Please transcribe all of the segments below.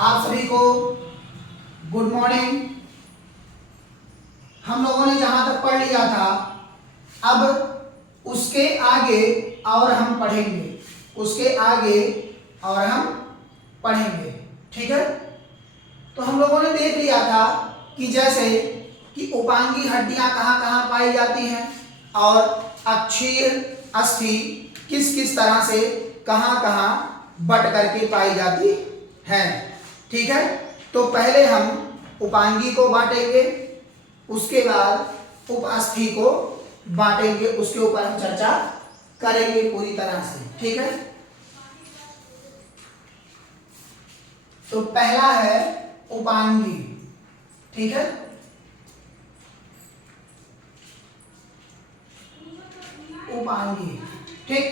आप सभी को गुड मॉर्निंग। हम लोगों ने जहां तक पढ़ लिया था, अब उसके आगे और हम पढ़ेंगे, उसके आगे और हम पढ़ेंगे। ठीक है, तो हम लोगों ने देख लिया था कि जैसे कि उपांगी हड्डियां कहाँ कहाँ पाई जाती हैं और अक्षीय अस्थि किस किस तरह से कहाँ कहाँ बट करके पाई जाती है। ठीक है, तो पहले हम उपांगी को बांटेंगे, उसके बाद उपअस्थि को बांटेंगे, उसके ऊपर हम चर्चा करेंगे पूरी तरह से। ठीक है, तो पहला है उपांगी। ठीक है, उपांगी। ठीक,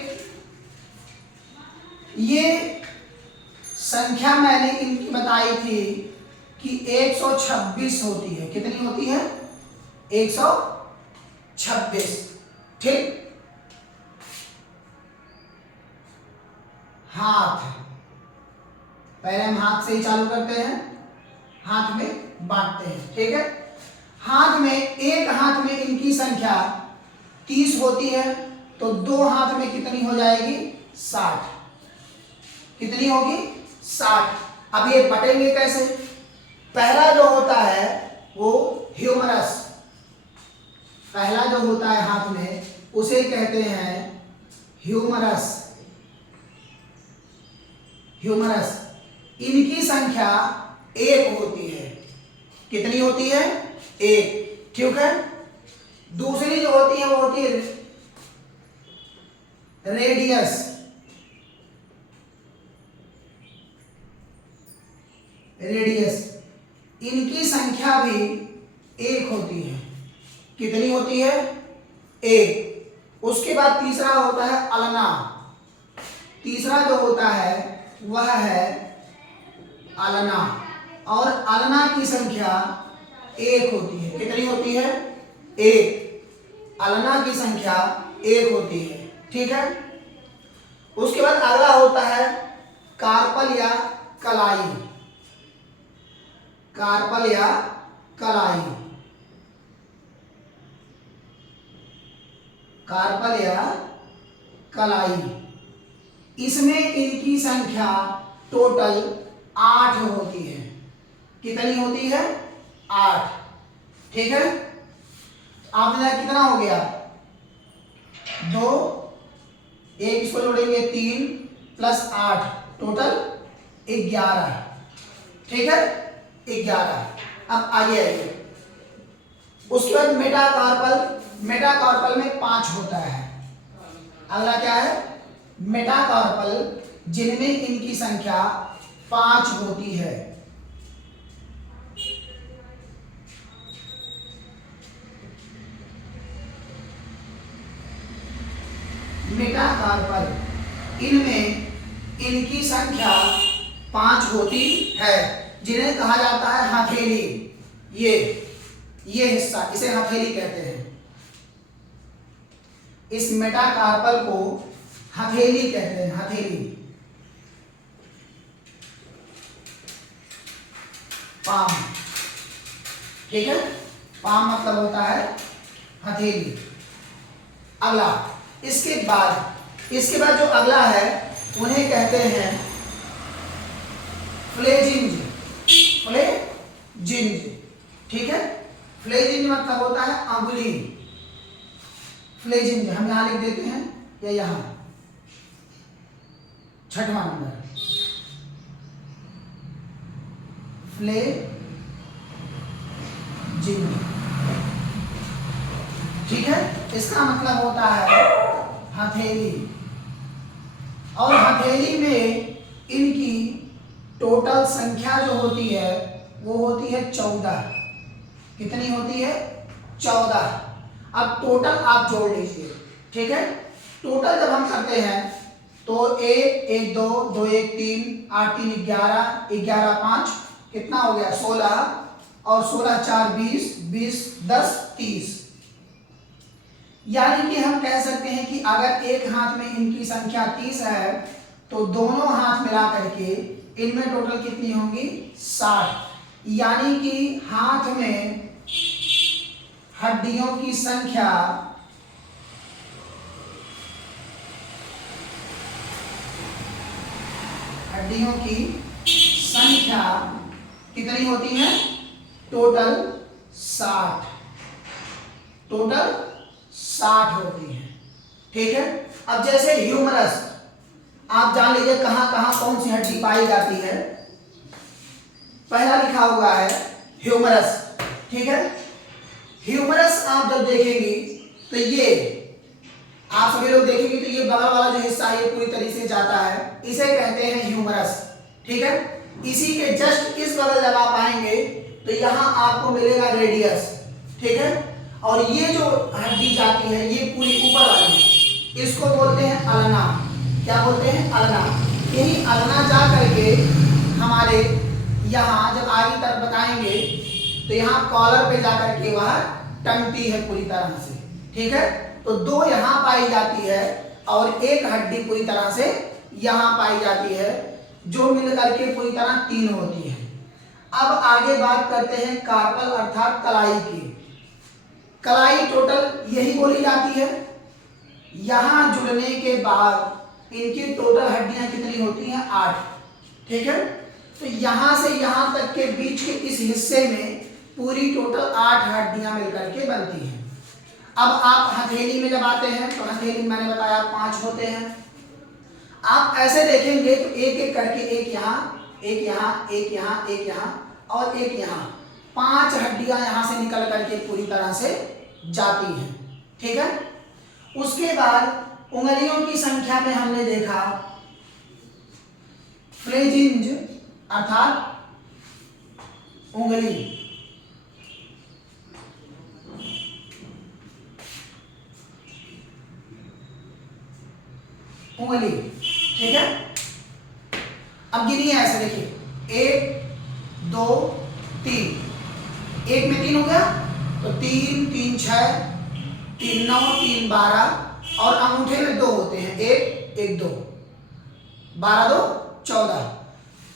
ये संख्या मैंने इनकी बताई थी कि 126 होती है। कितनी होती है? 126। ठीक, हाथ, पहले हम हाथ से ही चालू करते हैं, हाथ में बांटते हैं। ठीक है, हाथ में, एक हाथ में इनकी संख्या 30 होती है, तो दो हाथ में कितनी हो जाएगी? 60। कितनी होगी? 60। अब ये बटेंगे कैसे? पहला जो होता है वो ह्यूमरस, पहला जो होता है हाथ में उसे कहते हैं ह्यूमरस। ह्यूमरस, इनकी संख्या 1 होती है। कितनी होती है? 1। ठीक है, दूसरी जो होती है वो होती है रेडियस। रेडियस, इनकी संख्या भी 1 होती है। कितनी होती है? 1। उसके बाद तीसरा होता है अलना। तीसरा जो होता है वह है अलना, और अलना की संख्या 1 होती है। कितनी होती है? 1। अलना की संख्या 1 होती है। ठीक है, उसके बाद अगला होता है कार्पल या कलाई। कार्पल या कलाई, कार्पल या कलाई, इसमें इनकी संख्या टोटल 8 होती है। कितनी होती है? 8। ठीक है, आपने कितना हो गया? 2, 1 इसको जोड़ेंगे 3 प्लस 8, टोटल 11। ठीक है, 11। अब आगे आइए, उसके बाद मेटाकार्पल। मेटाकार्पल में 5 होता है। अगला क्या है? मेटाकार्पल, जिनमें इनकी संख्या 5 होती है। मेटाकार्पल, इनमें इनकी संख्या 5 होती है, जिन्हें कहा जाता है हथेली। ये हिस्सा, इसे हथेली कहते हैं। इस मेटाकार्पल को हथेली कहते हैं, हथेली। पाम। ठीक है, पाम मतलब होता है हथेली। अगला, इसके बाद जो अगला है उन्हें कहते हैं फ्लेजिंज। फ्लेजिंज। ठीक है, फ्लेजिंज मतलब होता है अंगुली। फ्लेजिंज हम यहां लिख देते हैं, या यहां 6वां नंबर, फ्लेजिंज। ठीक है, इसका मतलब होता है हथेली, और हथेली में इनकी टोटल संख्या जो होती है वो होती है 14। कितनी होती है? 14। अब टोटल आप जोड़ लीजिए। ठीक है, टोटल जब हम करते हैं तो 1 1 2 2 1 3 8 3 11 11 5 कितना हो गया? 16, और 16 4 20 20 10 30। यानी कि हम कह सकते हैं कि अगर एक हाथ में इनकी संख्या 30 है तो दोनों हाथ मिला करके इनमें टोटल कितनी होंगी 60, यानी कि हाथ में हड्डियों की संख्या कितनी होती है, टोटल 60 होती है। ठीक है। अब जैसे ह्यूमरस, आप जान लीजिए कहां कहां कौन सी हड्डी पाई जाती है। पहला लिखा हुआ है ह्यूमरस। ठीक है। ह्यूमरस आप जब देखेंगे तो ये आप सभी लोग देखेंगे तो ये बगल वाला जो हिस्सा ये पूरी तरीके से जाता है, इसे कहते हैं ह्यूमरस। ठीक है। इसी के जस्ट इस बगल जब आप आएंगे तो यहां आपको मिलेगा रेडियस। ठीक है। और ये जो हड्डी जाती है ये पूरी ऊपर वाली, इसको बोलते हैं अल्ना। क्या बोलते हैं, अल्ना। यही अल्ना जा करके हमारे यहाँ जब आगे तरफ बताएंगे तो यहाँ कॉलर पे जाकर के वह टंगती है पूरी तरह से। ठीक है। तो दो यहाँ पाई जाती है और एक हड्डी पूरी तरह से यहाँ पाई जाती है, जो मिल करके पूरी तरह 3 होती है। अब आगे बात करते हैं कार्पल अर्थात कलाई की। कलाई टोटल यही बोली जाती है। यहां जुड़ने के बाद इनकी टोटल हड्डियां कितनी होती हैं, 8। ठीक है। तो यहां से यहां तक के बीच के इस हिस्से में पूरी टोटल 8 हड्डियां मिलकर के बनती हैं। अब आप हथेली में जब आते हैं तो हथेली में मैंने बताया 5 होते हैं। आप ऐसे देखेंगे तो एक एक करके एक यहाँ, एक यहाँ, एक यहाँ, एक यहाँ और एक यहाँ, 5 हड्डियां यहां से निकल करके पूरी तरह से जाती हैं। ठीक है। उसके बाद उंगलियों की संख्या में हमने देखा फ्लेजिंज अर्थात उंगली। ठीक है। अब गिनिए ऐसे, देखिए 1 2 3, एक में 3 हो गया तो 3 3 6 3 9 3 12 और अंगूठे में 2 होते हैं, 1 1 2 12 2 14।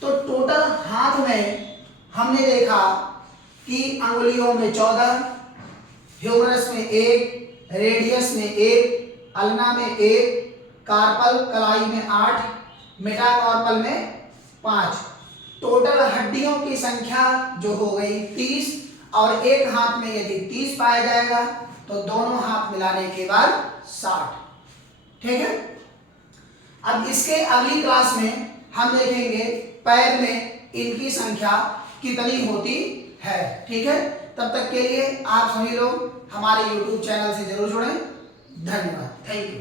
तो टोटल हाथ में हमने देखा कि अंगुलियों में 14, ह्यूमरस में 1, रेडियस में 1, अल्ना में 1, कार्पल कलाई में 8, मेटाकार्पल में 5। टोटल हड्डियों की संख्या जो हो गई 30, और एक हाथ में यदि 30 पाया जाएगा तो दोनों हाथ मिलाने के बाद 60। ठीक है। अब इसके अगली क्लास में हम देखेंगे पैर में इनकी संख्या कितनी होती है। ठीक है। तब तक के लिए आप सभी लोग हमारे YouTube चैनल से जरूर जुड़ें। धन्यवाद। Thank you.